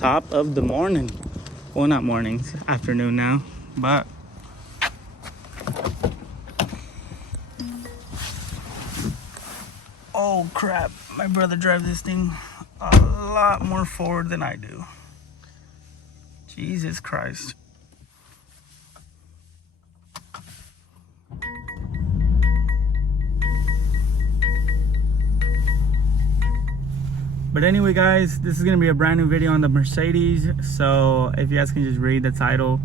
top of the morning. Well, not morning, it's afternoon now, but oh crap, my brother drives this thing a lot more forward than I do. Jesus Christ. But anyway, guys, this is gonna be a brand new video on the Mercedes. So if you guys can just read the title,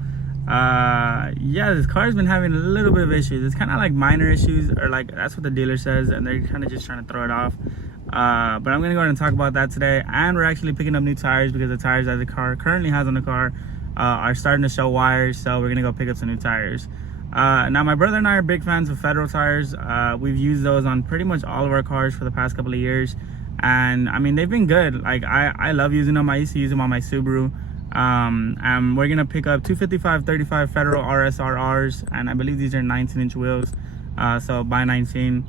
yeah, this car's been having a little bit of issues. It's kind of like minor issues, or like that's what the dealer says, and they're kind of just trying to throw it off. But I'm gonna go ahead and talk about that today. And we're actually picking up new tires because the tires that the car currently has on the car are starting to show wires. So we're gonna go pick up some new tires. Now my brother and I are big fans of Federal tires. We've used those on pretty much all of our cars for the past couple of years. And I mean, they've been good. Like I love using them. I used to use them on my Subaru. And we're gonna pick up 255/35 Federal RSRRs, and I believe these are 19-inch wheels, so by 19.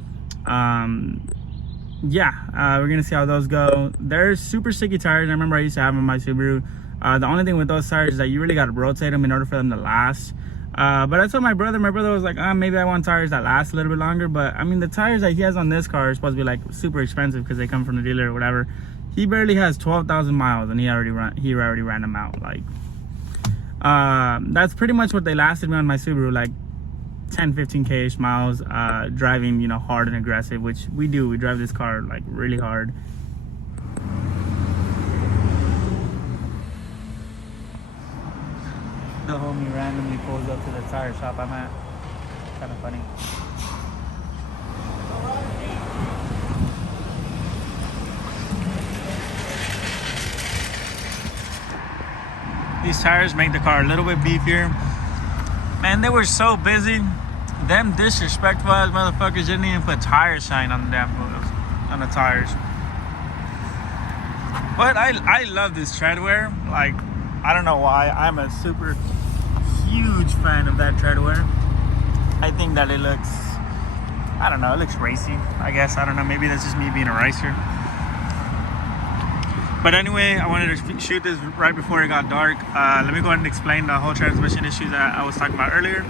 Yeah, we're gonna see how those go. They're super sticky tires. I remember I used to have them on my Subaru. The only thing with those tires is that you really got to rotate them in order for them to last. But I told my brother was like, maybe I want tires that last a little bit longer. But I mean, the tires that he has on this car are supposed to be like super expensive because they come from the dealer or whatever. He barely has 12,000 miles and he already ran them out. Like, that's pretty much what they lasted me on my Subaru, like 10-15k-ish miles, driving, you know, hard and aggressive, which we do. We drive this car like really hard. The homie randomly pulls up to the tire shop I'm at. Kind of funny. These tires make the car a little bit beefier. Man, they were so busy. Them disrespectful ass motherfuckers didn't even put tire shine on the damn wheels, on the tires. But I love this treadwear. Like, I don't know why. I'm a super huge fan of that treadwear. I think that it looks, I don't know, it looks racy, I guess. I don't know, maybe that's just me being a racer. But anyway, I wanted to shoot this right before it got dark. Let me go ahead and explain the whole transmission issue that I was talking about earlier.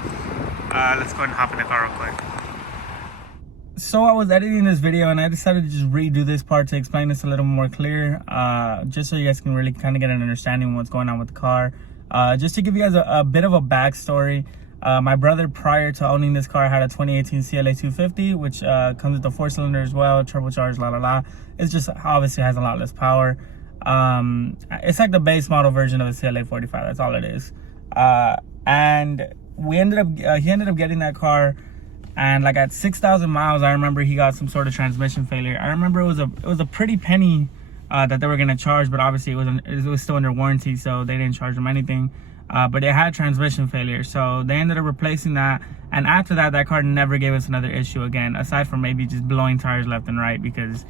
Let's go ahead and hop in the car real quick. So I was editing this video and I decided to just redo this part to explain this a little more clear, just so you guys can really kind of get an understanding of what's going on with the car. Just to give you guys a bit of a backstory, my brother, prior to owning this car, had a 2018 CLA250, which comes with a 4-cylinder as well, turbocharged, It's just obviously has a lot less power. It's like the base model version of the CLA45. That's all it is. And he ended up getting that car, and like at 6,000 miles, I remember he got some sort of transmission failure. I remember it was a pretty penny that they were gonna charge, but obviously it was still under warranty, so they didn't charge him anything. But it had transmission failure, so they ended up replacing that. And after that, that car never gave us another issue again, aside from maybe just blowing tires left and right because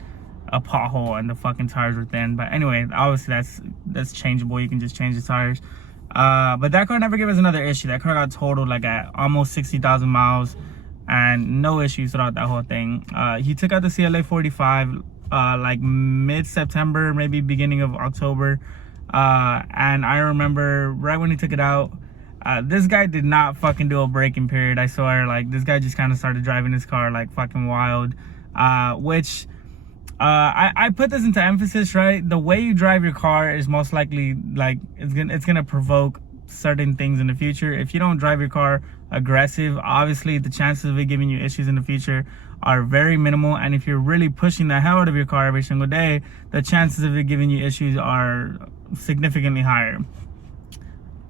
a pothole and the fucking tires were thin. But anyway, obviously that's changeable. You can just change the tires. But that car never gave us another issue. That car got totaled like at almost 60,000 miles and no issues throughout that whole thing. He took out the CLA45 like mid-September, maybe beginning of October. And I remember right when he took it out, this guy did not fucking do a braking period, I swear. Like, this guy just kind of started driving his car like fucking wild, which I put this into emphasis, right? The way you drive your car is most likely, like, it's gonna provoke certain things in the future. If you don't drive your car aggressive, obviously the chances of it giving you issues in the future are very minimal. And if you're really pushing the hell out of your car every single day, the chances of it giving you issues are significantly higher.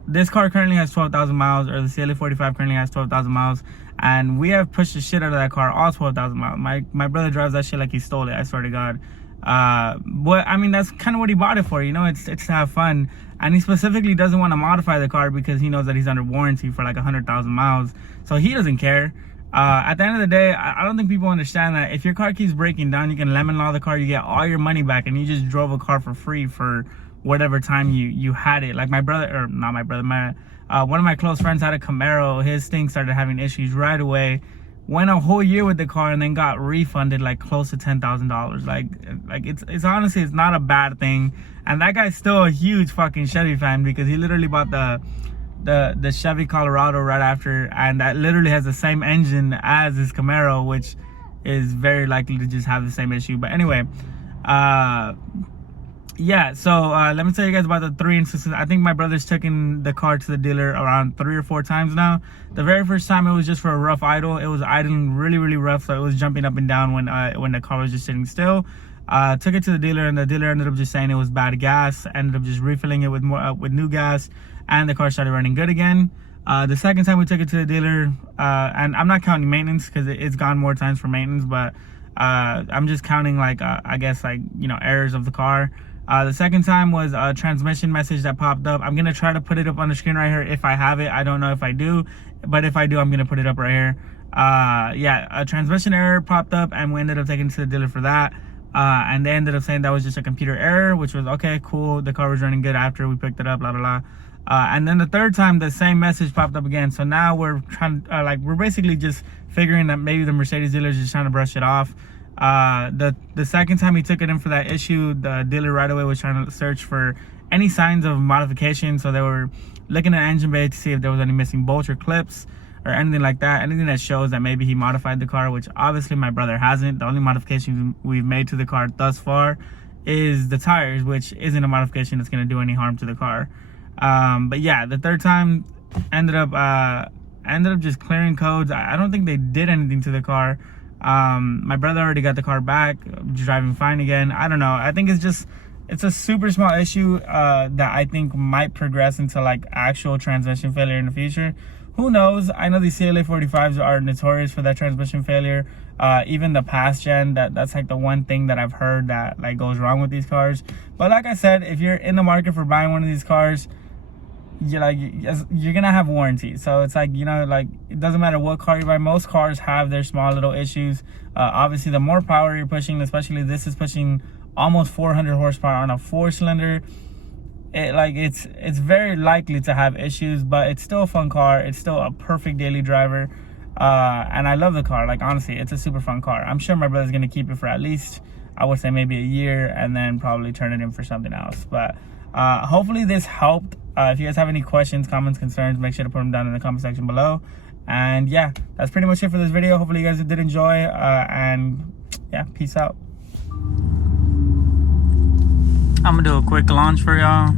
This car currently has 12,000 miles, or the CLA45 currently has 12,000 miles, and we have pushed the shit out of that car all 12,000 miles. My brother drives that shit like he stole it, I swear to God. But I mean, that's kind of what he bought it for, you know. It's to have fun. And he specifically doesn't want to modify the car because he knows that he's under warranty for like 100,000 miles, so he doesn't care. At the end of the day, I don't think people understand that if your car keeps breaking down, you can lemon law the car, you get all your money back, and you just drove a car for free for whatever time you had it. Like my brother, or not my brother, one of my close friends had a Camaro. His thing started having issues right away. went a whole year with the car and then got refunded like close to $10,000. Like it's honestly, it's not a bad thing. And that guy's still a huge fucking Chevy fan, because he literally bought the Chevy Colorado right after, and that literally has the same engine as his Camaro, which is very likely to just have the same issue. But anyway, yeah, so let me tell you guys about the 3 instances. I think my brother's taken the car to the dealer around 3 or 4 times now. The very first time, it was just for a rough idle. It was idling really rough, so it was jumping up and down when the car was just sitting still. Took it to the dealer, and the dealer ended up just saying it was bad gas. Ended up just refilling it with new gas, and the car started running good again. The second time we took it to the dealer, and I'm not counting maintenance because it's gone more times for maintenance, but I'm just counting like I guess, like, you know, errors of the car. The second time was a transmission message that popped up. I'm gonna try to put it up on the screen right here if I have it. I don't know if I do, but if I do, I'm gonna put it up right here. Yeah, a transmission error popped up, and we ended up taking it to the dealer for that. And they ended up saying that was just a computer error, which was okay, cool. The car was running good after we picked it up, blah blah blah. And then the third time, the same message popped up again. So now we're trying, we're basically just figuring that maybe the Mercedes dealer is just trying to brush it off. The second time he took it in for that issue, the dealer right away was trying to search for any signs of modification. So they were looking at engine bay to see if there was any missing bolts or clips or anything like that, anything that shows that maybe he modified the car, which obviously my brother hasn't. The only modifications we've made to the car thus far is the tires, which isn't a modification that's going to do any harm to the car. But yeah, the third time ended up just clearing codes. I don't think they did anything to the car. My brother already got the car back, driving fine again. I don't know. I think it's a super small issue that I think might progress into like actual transmission failure in the future. Who knows? I know these CLA45s are notorious for that transmission failure. Even the past gen, that's like the one thing that I've heard that like goes wrong with these cars. But like I said, if you're in the market for buying one of these cars, you're gonna have warranty. So it's like, you know, like it doesn't matter what car you buy. Most cars have their small little issues. Obviously, the more power you're pushing, especially this is pushing almost 400 horsepower on a 4-cylinder. It's very likely to have issues, but it's still a fun car. It's still a perfect daily driver, and I love the car. Like, honestly, it's a super fun car. I'm sure my brother's gonna keep it for at least, I would say, maybe a year, and then probably turn it in for something else. But hopefully this helped. If you guys have any questions, comments, concerns, make sure to put them down in the comment section below. And yeah, that's pretty much it for this video. Hopefully you guys did enjoy, and yeah, peace out. I'm gonna do a quick launch for y'all.